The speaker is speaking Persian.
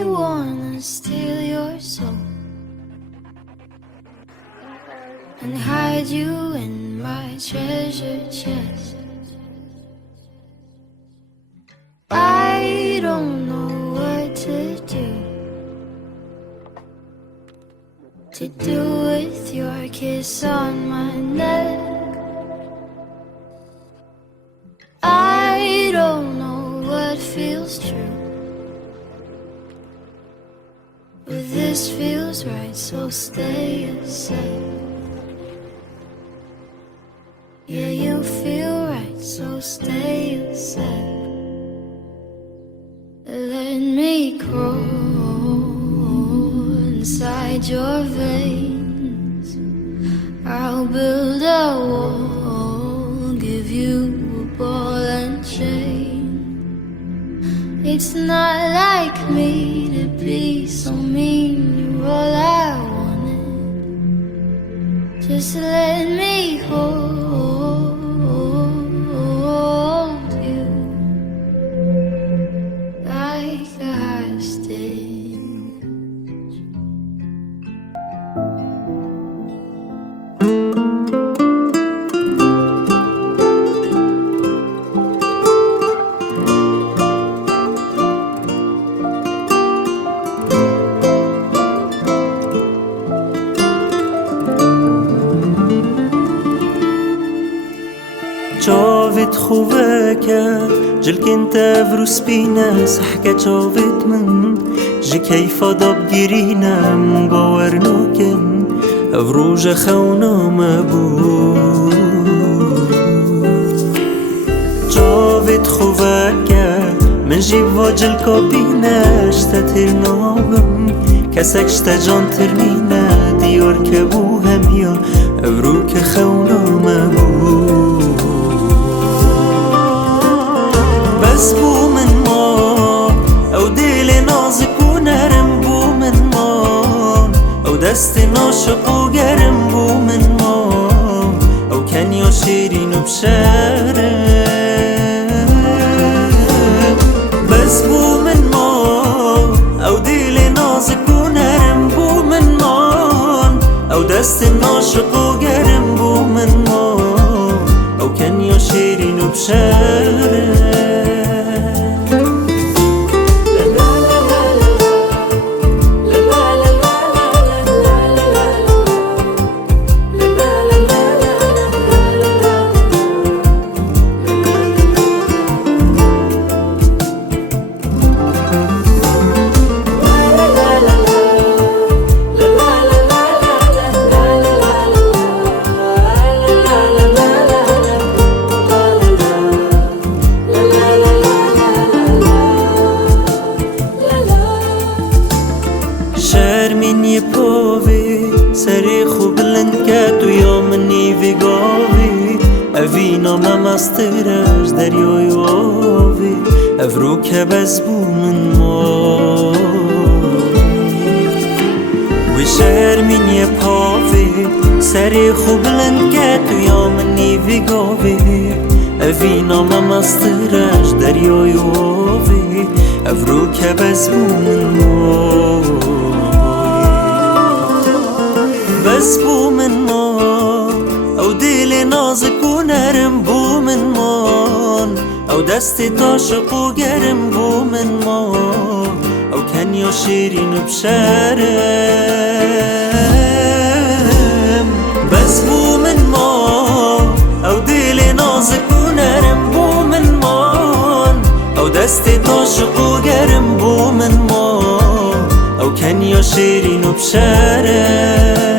I wanna steal your soul and hide you in my treasure chest. I don't know what to do with your kiss on my neck. I don't know what feels true, but this feels right, so stay a sec. Yeah, you feel right, so stay a sec. Let me crawl inside your veins. I'll build a wall, give you a ball and chain. It's not like me to be so mean, you're all I wanted. Just let me hold you like a hostage. جاوت خوبك جل كنت فروس بينا سحكة جاوت من جي كيف ضب جرينا من باورنوكن افروج خونا مبو جاوت خوبك من جيب واجل كابينا اشتتر نابم كسك اشتجان ترنينا ديار كبو هميا افروك خونا مبو بس بو من ما او دل نازک و نرم بو من ما او دست ناشق و گرم بو من ما او کنیا شیرین و بشرم بس بو من ما او دل نازک و نرم بو من ما او دست ناشق و گرم بو من ما او کنیا شیرین و بشرم شرمینی پاوی سری خوب لنکت و یا منی ویگاوی اوینا ممسترش دریای آوی افرو که بز بو من ما و شرمینی پاوی سری خوب لنکت و یا منی ویگاوی اوینا ممسترش دریای آوی افرو که بز بو من ما بس بو من ما او دل نازک و نرم بو من ما او دست عاشق و گرم بو من ما او کنیا شیرین و بشرم بس بو من ما او دل نازک و نرم بو من ما او دست عاشق و گرم بو من ما او کنیا شیرین و بشرم